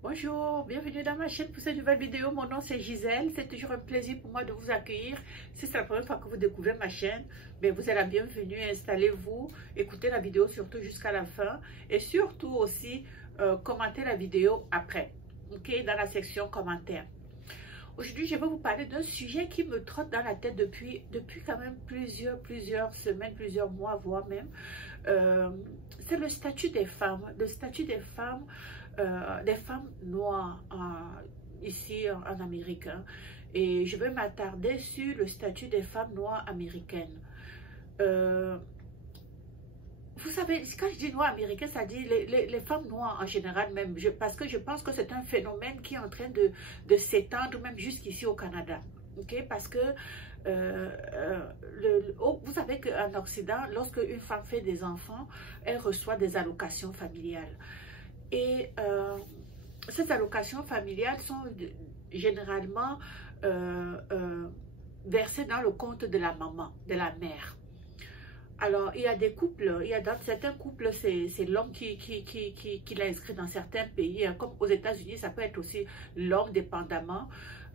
Bonjour, bienvenue dans ma chaîne pour cette nouvelle vidéo. Mon nom c'est Gisèle. C'est toujours un plaisir pour moi de vous accueillir. Si c'est la première fois que vous découvrez ma chaîne, bien, vous êtes la bienvenue. Installez-vous, écoutez la vidéo surtout jusqu'à la fin. Et surtout aussi, commentez la vidéo après, ok, dans la section commentaires. Aujourd'hui, je vais vous parler d'un sujet qui me trotte dans la tête depuis quand même plusieurs semaines, plusieurs mois, voire même. C'est le statut des femmes. Le statut des femmes noires ici en Amérique. Hein. Et je vais m'attarder sur le statut des femmes noires américaines. Vous savez, quand je dis noires américaines, ça dit les femmes noires en général même, parce que je pense que c'est un phénomène qui est en train de s'étendre même jusqu'ici au Canada. Okay? Parce que vous savez qu'en Occident, lorsque une femme fait des enfants, elle reçoit des allocations familiales. Et ces allocations familiales sont généralement versées dans le compte de la maman, de la mère. Alors, il y a des couples, dans certains couples, c'est l'homme qui l'a inscrit dans certains pays, hein, comme aux États-Unis, ça peut être aussi l'homme dépendamment.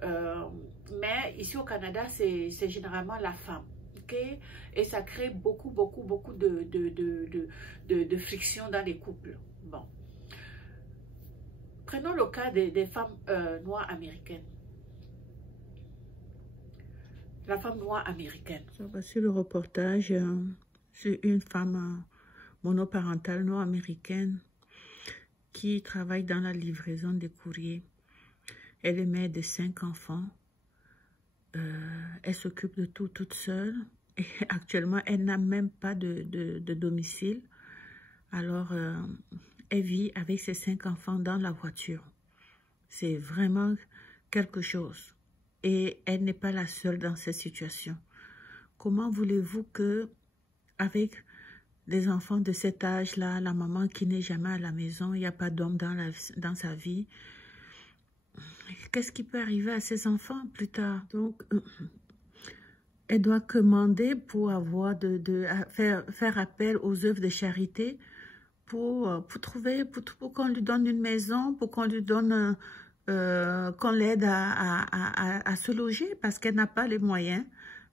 Mais ici au Canada, c'est généralement la femme. Okay? Et ça crée beaucoup de friction dans les couples. Bon. Prenons le cas des femmes noires américaines. La femme noire américaine. Voici le reportage sur une femme monoparentale nord-américaine qui travaille dans la livraison des courriers. Elle est mère de 5 enfants. Elle s'occupe de tout toute seule. Et actuellement, elle n'a même pas de domicile. Alors, elle vit avec ses 5 enfants dans la voiture. C'est vraiment quelque chose. Et elle n'est pas la seule dans cette situation. Comment voulez-vous que, avec des enfants de cet âge-là, la maman qui n'est jamais à la maison, il n'y a pas d'homme dans sa vie, qu'est-ce qui peut arriver à ces enfants plus tard? Donc, elle doit commander pour avoir faire appel aux œuvres de charité pour qu'on lui donne une maison, pour qu'on lui donne qu'on l'aide à se loger parce qu'elle n'a pas les moyens.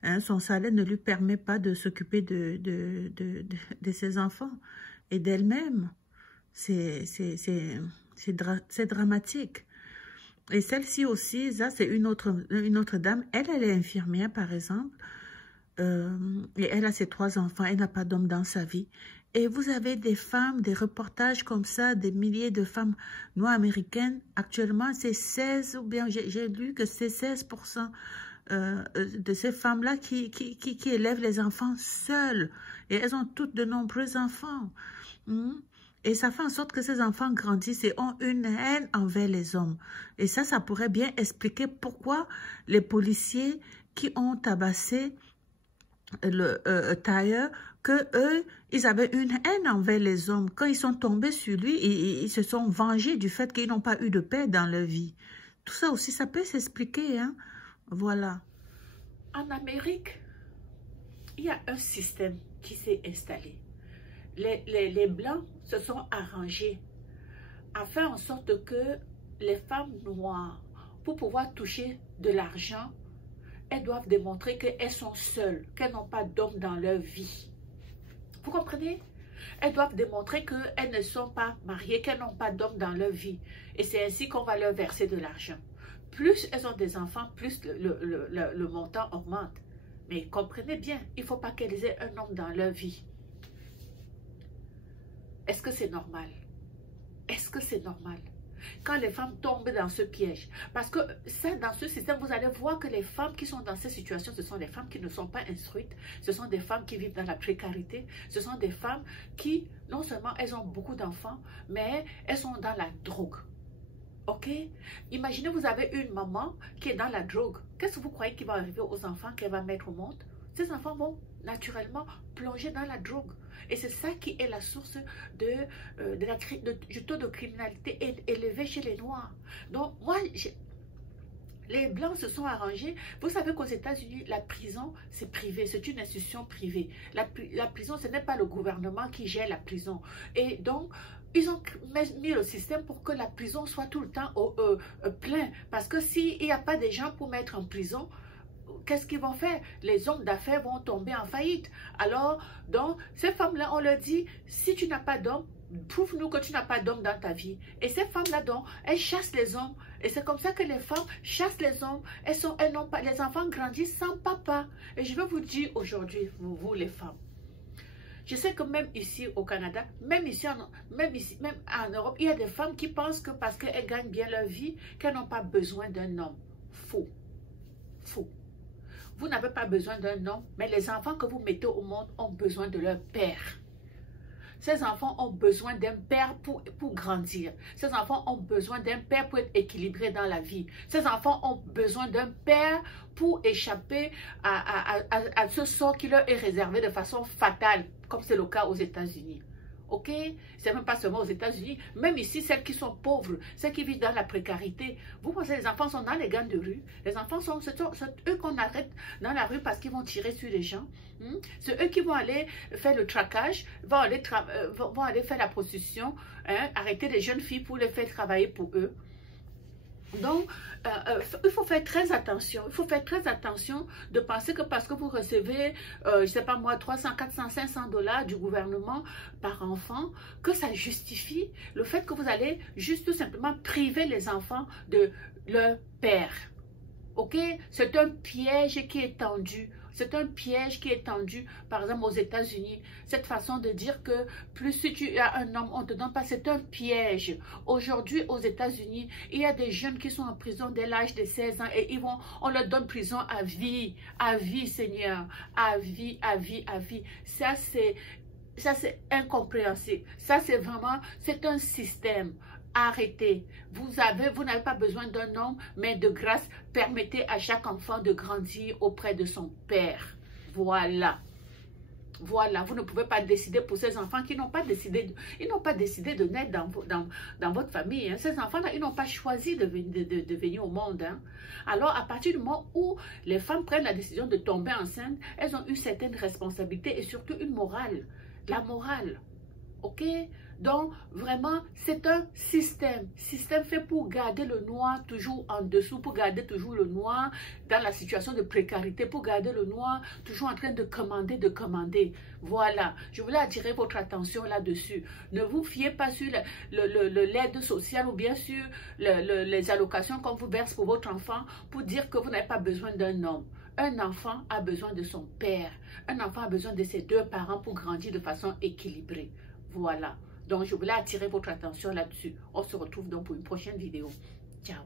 Hein, son salaire ne lui permet pas de s'occuper de ses enfants et d'elle-même. C'est dramatique. Et celle-ci aussi, ça c'est une autre dame. Elle est infirmière par exemple. Et elle a ses 3 enfants. Elle n'a pas d'homme dans sa vie. Et vous avez des femmes, des reportages comme ça, des milliers de femmes noires américaines. Actuellement, c'est 16, ou bien j'ai lu que c'est 16% de ces femmes-là qui élèvent les enfants seules. Et elles ont toutes de nombreux enfants. Et ça fait en sorte que ces enfants grandissent et ont une haine envers les hommes. Et ça pourrait bien expliquer pourquoi les policiers qui ont tabassé le tailleur, que eux, ils avaient une haine envers les hommes. Quand ils sont tombés sur lui, ils se sont vengés du fait qu'ils n'ont pas eu de paix dans leur vie. Tout ça aussi, ça peut s'expliquer, hein. Voilà. En Amérique, il y a un système qui s'est installé. Les Blancs se sont arrangés à faire en sorte que les femmes noires, pour pouvoir toucher de l'argent, elles doivent démontrer qu'elles sont seules, qu'elles n'ont pas d'homme dans leur vie. Vous comprenez? Elles doivent démontrer qu'elles ne sont pas mariées, qu'elles n'ont pas d'homme dans leur vie. Et c'est ainsi qu'on va leur verser de l'argent. Plus elles ont des enfants, plus le montant augmente. Mais comprenez bien, il ne faut pas qu'elles aient un homme dans leur vie. Est-ce que c'est normal? Est-ce que c'est normal? Quand les femmes tombent dans ce piège. Parce que ça, dans ce système, vous allez voir que les femmes qui sont dans ces situations, ce sont des femmes qui ne sont pas instruites, ce sont des femmes qui vivent dans la précarité, ce sont des femmes qui, non seulement elles ont beaucoup d'enfants, mais elles sont dans la drogue. Ok? Imaginez, vous avez une maman qui est dans la drogue. Qu'est-ce que vous croyez qui va arriver aux enfants qu'elle va mettre au monde? Ces enfants vont naturellement plonger dans la drogue. Et c'est ça qui est la source du taux de criminalité élevé chez les Noirs. Donc, moi, les Blancs se sont arrangés. Vous savez qu'aux États-Unis, la prison, c'est privé. C'est une institution privée. La prison, ce n'est pas le gouvernement qui gère la prison. Et donc, Ils ont mis le système pour que la prison soit tout le temps plein. Parce que s'il n'y a pas de gens pour mettre en prison, qu'est-ce qu'ils vont faire? Les hommes d'affaires vont tomber en faillite. Alors, donc, ces femmes-là, on leur dit, si tu n'as pas d'homme, prouve-nous que tu n'as pas d'homme dans ta vie. Et ces femmes-là, donc, elles chassent les hommes. Et c'est comme ça que les femmes chassent les hommes. Elles n'ont pas, les enfants grandissent sans papa. Et je vais vous dire aujourd'hui, vous les femmes, je sais que même ici au Canada, même en Europe, il y a des femmes qui pensent que parce qu'elles gagnent bien leur vie, qu'elles n'ont pas besoin d'un homme. Faux. Faux. Vous n'avez pas besoin d'un homme, mais les enfants que vous mettez au monde ont besoin de leur père. Ces enfants ont besoin d'un père pour grandir. Ces enfants ont besoin d'un père pour être équilibrés dans la vie. Ces enfants ont besoin d'un père pour échapper à ce sort qui leur est réservé de façon fatale, comme c'est le cas aux États-Unis. Ok? C'est même pas seulement aux États-Unis, même ici, celles qui sont pauvres, celles qui vivent dans la précarité. Vous pensez, les enfants sont dans les gangs de rue. Les enfants c'est eux qu'on arrête dans la rue parce qu'ils vont tirer sur les gens. C'est eux qui vont aller faire le traquage, vont aller faire la prostitution, arrêter les jeunes filles pour les faire travailler pour eux. Donc, il faut faire très attention. Il faut faire très attention de penser que parce que vous recevez, je ne sais pas moi, 300, 400, 500 $ du gouvernement par enfant, que ça justifie le fait que vous allez juste tout simplement priver les enfants de leur père. Ok? C'est un piège qui est tendu. C'est un piège qui est tendu, par exemple, aux États-Unis. Cette façon de dire que plus si tu as un homme, on ne te donne pas, c'est un piège. Aujourd'hui, aux États-Unis, il y a des jeunes qui sont en prison dès l'âge de 16 ans et on leur donne prison à vie, Seigneur, à vie, à vie, à vie. Ça, c'est incompréhensible. Ça, c'est vraiment, c'est un système. Arrêtez. Vous n'avez pas besoin d'un homme, mais de grâce, permettez à chaque enfant de grandir auprès de son père. Voilà. Voilà, vous ne pouvez pas décider pour ces enfants qui n'ont pas décidé, de naître dans votre famille. Hein. Ces enfants-là, ils n'ont pas choisi de venir au monde. Hein. Alors, à partir du moment où les femmes prennent la décision de tomber enceinte, elles ont eu certaines responsabilités et surtout une morale. La morale. Ok? Donc, vraiment, c'est un système. Système fait pour garder le noir toujours en dessous, pour garder toujours le noir dans la situation de précarité, pour garder le noir toujours en train de commander. Voilà. Je voulais attirer votre attention là-dessus. Ne vous fiez pas sur l'aide sociale ou bien sur les allocations qu'on vous verse pour votre enfant pour dire que vous n'avez pas besoin d'un homme. Un enfant a besoin de son père. Un enfant a besoin de ses deux parents pour grandir de façon équilibrée. Voilà. Donc, je voulais attirer votre attention là-dessus. On se retrouve donc pour une prochaine vidéo. Ciao.